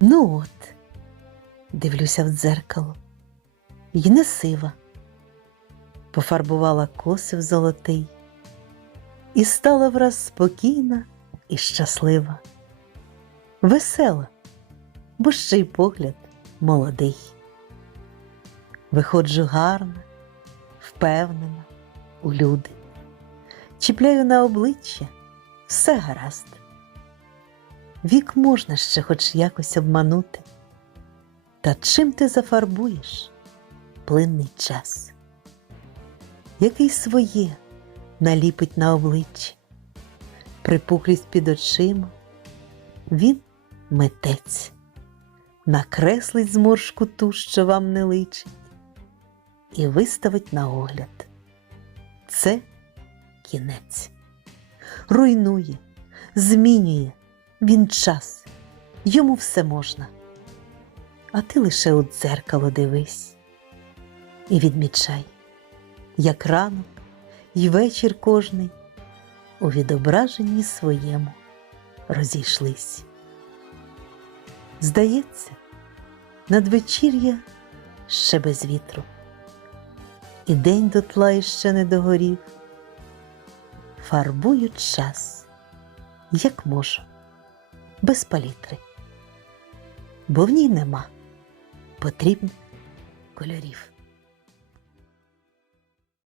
Ну от, дивлюся в дзеркало, й не сива. Пофарбувала коси в золотий і стала враз спокійна і щаслива, весела, бо ще й погляд молодий. Виходжу гарна, впевнена у люди, чіпляю на обличчя все гаразд. Вік можна ще хоч якось обманути, та чим ти зафарбуєш плинний час, який своє наліпить на обличчі, припуклість під очима, він митець, накреслить зморшку ту, що вам не личить, і виставить на огляд. Це кінець, руйнує, змінює він час, йому все можна. А ти лише у дзеркало дивись і відмічай, як ранок і вечір кожний у відображенні своєму розійшлись. Здається, надвечір'я ще без вітру, і день дотла іще не догорів. Фарбую час, як можу без палітри, бо в ній нема потрібних кольорів.